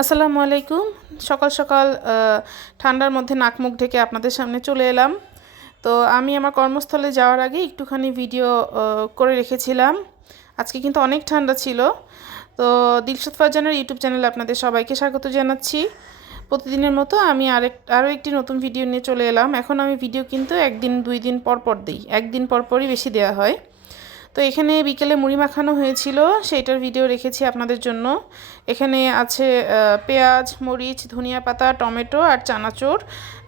আসসালামু আলাইকুম। সকাল সকাল ঠান্ডার মধ্যে নাক মুখ ঢেকে আপনাদের সামনে চলে এলাম। তো আমি আমার কর্মস্থলে যাওয়ার আগে একটুখানি ভিডিও করে রেখেছিলাম। আজকে কিন্তু অনেক ঠান্ডা ছিল। তো দিলশাদ ফারজানের ইউটিউব চ্যানেলে আপনাদের সবাইকে স্বাগত জানাচ্ছি। প্রতিদিনের মতো আমি আরেক, আরও একটি নতুন ভিডিও নিয়ে চলে এলাম। এখন আমি ভিডিও কিন্তু একদিন, দুই দিন পর পর দিই। একদিন পর পরই বেশি দেওয়া হয়। তো এখানে বিকেলে মুড়ি মাখানো হয়েছিল, সেইটার ভিডিও রেখেছি আপনাদের জন্য। এখানে আছে পেঁয়াজ, মরিচ, ধনিয়া পাতা, টমেটো আর চানাচুর।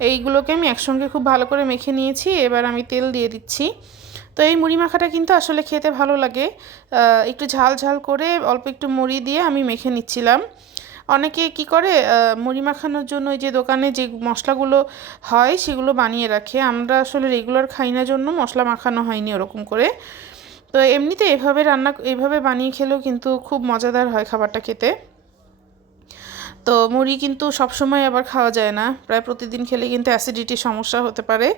এইগুলোকে আমি একসঙ্গে খুব ভালো করে মেখে নিয়েছি, এবার আমি তেল দিয়ে দিচ্ছি। তো এই মুড়ি মাখাটা কিন্তু আসলে খেতে ভালো লাগে। একটু ঝাল ঝাল করে অল্প একটু মুড়ি দিয়ে আমি মেখে নিচ্ছিলাম। অনেকে কি করে মুড়ি মাখানোর জন্য ওই যে দোকানে যে মশলাগুলো হয়, সেগুলো বানিয়ে রাখে। আমরা আসলে রেগুলার খাই না জন্য মশলা মাখানো হয়নি ওরকম করে। তো এমনিতে এভাবে রান্না, এভাবে বানিয়ে খেলেও কিন্তু খুব মজাদার হয় খাবারটা খেতে। তো মুড়ি কিন্তু সবসময় আবার খাওয়া যায় না। প্রায় প্রতিদিন খেলে কিন্তু অ্যাসিডিটির সমস্যা হতে পারে।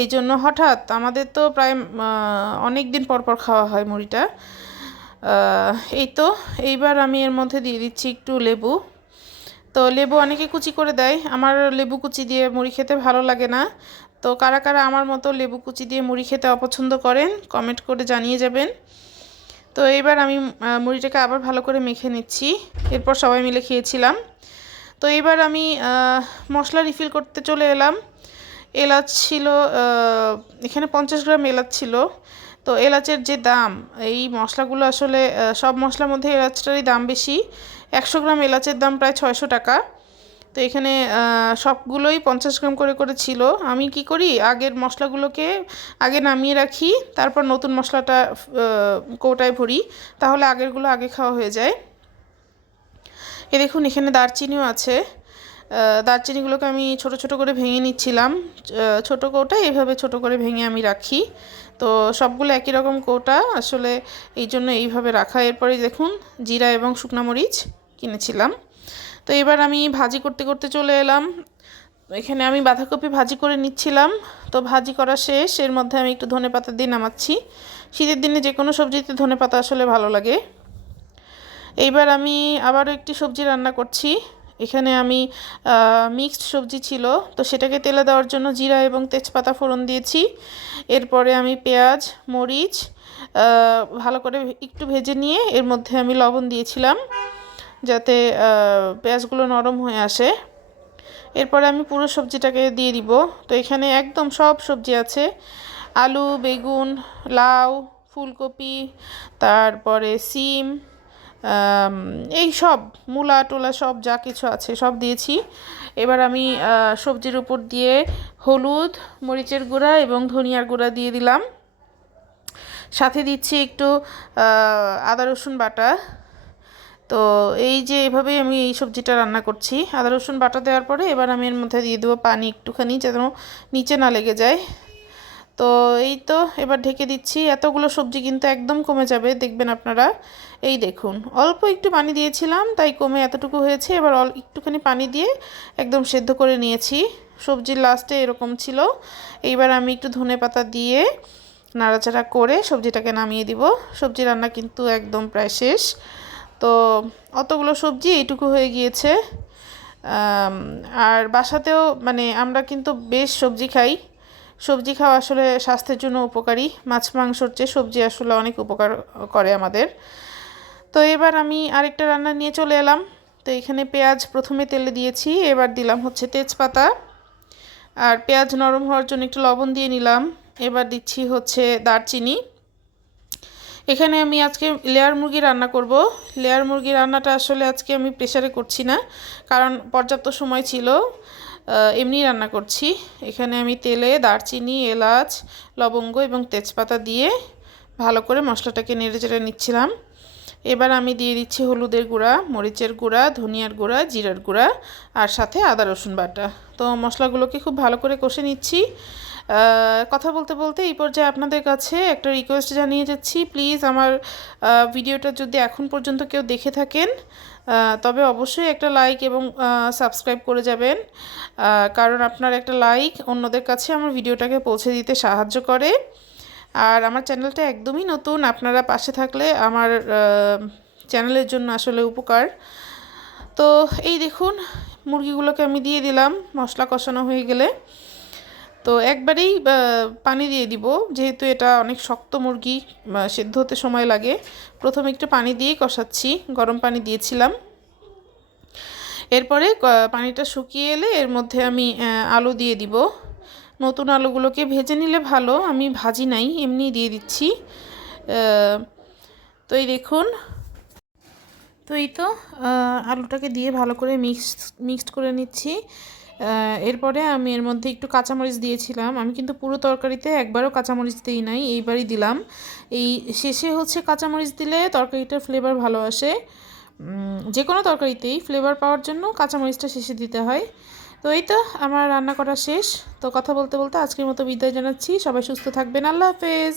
এই জন্য হঠাৎ আমাদের তো প্রায় অনেক দিন পর পর খাওয়া হয় মুড়িটা। এই তো, এইবার আমি এর মধ্যে দিয়ে দিচ্ছি একটু লেবু। তো লেবু অনেকে কুচি করে দেয়। আমার লেবু কুচি দিয়ে মুড়ি খেতে ভালো লাগে না। তো কারা কারা আমার মতো লেবু কুচি দিয়ে মুড়ি খেতে অপছন্দ করেন কমেন্ট করে জানিয়ে যাবেন। তো এইবার আমি মুড়িটাকে আবার ভালো করে মেখে নিচ্ছি। এরপর সবাই মিলে খেয়েছিলাম। তো এবার আমি মশলা রিফিল করতে চলে এলাম। এলাচ ছিল এখানে পঞ্চাশ গ্রাম এলাচ ছিল। তো এলাচের যে দাম, এই মশলাগুলো আসলে সব মশলার মধ্যে এলাচটারই দাম বেশি। একশো গ্রাম এলাচের দাম প্রায় ছয়শো টাকা। তো এখানে সবগুলোই পঞ্চাশ গ্রাম করে করে ছিল। আমি কি করি, আগের মশলাগুলোকে আগে নামিয়ে রাখি, তারপর নতুন মশলাটা কৌটায় ভরি, তাহলে আগেরগুলো আগে খাওয়া হয়ে যায়। এ দেখুন, এখানে দারচিনিও আছে। দারচিনিগুলোকে আমি ছোট ছোট করে ভেঙে নিচ্ছিলাম। ছোট কৌটা এইভাবে ছোট করে ভেঙে আমি রাখি। তো সবগুলো একই রকম কৌটা, আসলে এই জন্য এইভাবে রাখা। এরপরে দেখুন, জিরা এবং শুকনো মরিচ কিনেছিলাম। তো এবার আমি ভাজি করতে করতে চলে এলাম। এখানে আমি বাঁধাকপি ভাজি করে নিচ্ছিলাম। তো ভাজি করা শেষ। এর মধ্যে আমি একটু ধনে পাতা দিয়ে নামাচ্ছি। শীতের দিনে যে কোনো সবজিতে ধনে পাতা আসলে ভালো লাগে। এইবার আমি আবারও একটি সবজি রান্না করছি। এখানে আমি মিক্সড সবজি ছিল। তো সেটাকে তেলে দেওয়ার জন্য জিরা এবং তেজপাতা ফোড়ন দিয়েছি। এরপরে আমি পেঁয়াজ, মরিচ ভালো করে একটু ভেজে নিয়ে এর মধ্যে আমি লবণ দিয়েছিলাম। যাতে পেঁয়াজগুলো নরম হয়ে আসে। এরপরে আমি পুরো সবজিটাকে দিয়ে দিব। তো এখানে একদম সব সবজি আছে। আলু, বেগুন, লাউ, ফুলকপি, তারপরে সিম এই সব মূলা টোলা সব যা কিছু আছে সব দিয়েছি। এবার আমি সবজির উপর দিয়ে হলুদ, মরিচের গুঁড়া এবং ধনিয়ার গুঁড়া দিয়ে দিলাম। সাথে দিচ্ছি একটু আদা রসুন বাটা। তো এই যে এভাবেই আমি এই সবজিটা রান্না করছি। আদা, রসুন বাটা দেওয়ার পরে এবার আমি এর মধ্যে দিয়ে দেবো পানি একটুখানি যেন নিচে না লেগে যায়। তো এই তো এবার ঢেকে দিচ্ছি। এতগুলো সবজি কিন্তু একদম কমে যাবে, দেখবেন আপনারা। এই দেখুন, অল্প একটু পানি দিয়েছিলাম, তাই কমে এতটুকু হয়েছে। এবার অল, একটুখানি পানি দিয়ে একদম সেদ্ধ করে নিয়েছি। সবজির লাস্টে এরকম ছিল। এইবার আমি একটু ধনে পাতা দিয়ে নাড়াচাড়া করে সবজিটাকে নামিয়ে দিব। সবজি রান্না কিন্তু একদম প্রায় শেষ। তো অতগুলো সবজি এইটুকু হয়ে গিয়েছে। আর বাসাতেও মানে আমরা কিন্তু বেশ সবজি খাই। সবজি খাওয়া আসলে স্বাস্থ্যের জন্য উপকারী। মাছ মাংসর চেয়ে সবজি আসলে অনেক উপকার করে আমাদের। তো এবার আমি আরেকটা রান্না নিয়ে চলে এলাম। তো এখানে পেঁয়াজ প্রথমে তেলে দিয়েছি, এবার দিলাম হচ্ছে তেজপাতা। আর পেঁয়াজ নরম হওয়ার জন্য একটু লবণ দিয়ে নিলাম। এবার দিচ্ছি হচ্ছে দারচিনি। এখানে আমি আজকে লেয়ার মুরগি রান্না করব। লেয়ার মুরগি রান্নাটা আসলে আজকে আমি প্রেশারে করছি না, কারণ পর্যাপ্ত সময় ছিল। এমনি রান্না করছি। এখানে আমি তেলে দারচিনি, এলাচ, লবঙ্গ এবং তেজপাতা দিয়ে ভালো করে মশলাটাকে নেড়ে চেড়ে নিচ্ছিলাম। এবার আমি দিয়ে দিচ্ছি হলুদের গুঁড়া, মরিচের গুঁড়া, ধনিয়ার গুঁড়া, জিরার গুঁড়া আর সাথে আদা রসুন বাটা। তো মশলাগুলোকে খুব ভালো করে কষে নিচ্ছি। কথা বলতে বলতে এই পর্যায়ে আপনাদের কাছে একটা রিকোয়েস্ট জানিয়ে যাচ্ছি। প্লিজ আমার ভিডিওটা যদি এখন পর্যন্ত কেউ দেখে থাকেন তবে অবশ্যই একটা লাইক এবং সাবস্ক্রাইব করে যাবেন। কারণ আপনার একটা লাইক অন্যদের কাছে আমার ভিডিওটাকে পৌঁছে দিতে সাহায্য করে। আর আমার চ্যানেলটা একদমই নতুন, আপনারা পাশে থাকলে আমার চ্যানেলের জন্য আসলে উপকার। তো এই দেখুন, মুরগিগুলোকে আমি দিয়ে দিলাম, মশলা কষানো হয়ে গেলে। তো একবারেই পানি দিয়ে দিব। যেহেতু এটা অনেক শক্ত মুরগি সেদ্ধ হতে সময় লাগে। প্রথমে একটু পানি দিয়েই কষাচ্ছি। গরম পানি দিয়েছিলাম। এরপরে পানিটা শুকিয়ে এলে এর মধ্যে আমি আলু দিয়ে দিব। নতুন আলুগুলোকে ভেজে নিলে ভালো, আমি ভাজি নাই এমনি দিয়ে দিচ্ছি। তো এই দেখুন। তো এই তো আলুটাকে দিয়ে ভালো করে মিক্স, মিক্সড করে নিচ্ছি। এরপরে আমি এর মধ্যে একটু কাঁচামরিচ দিয়েছিলাম। আমি কিন্তু পুরো তরকারিতে একবারও কাঁচামরিচ দিই নাই, এইবারই দিলাম। এই শেষে হচ্ছে কাঁচামরিচ দিলে তরকারিটার ফ্লেভার ভালো আসে। যে কোনো তরকারিতেই ফ্লেভার পাওয়ার জন্য কাঁচামরিচটা শেষে দিতে হয়। তো এই তো আমার রান্না করা শেষ। তো কথা বলতে বলতে আজকের মতো বিদায় জানাচ্ছি। সবাই সুস্থ থাকবেন। আল্লাহ হাফেজ।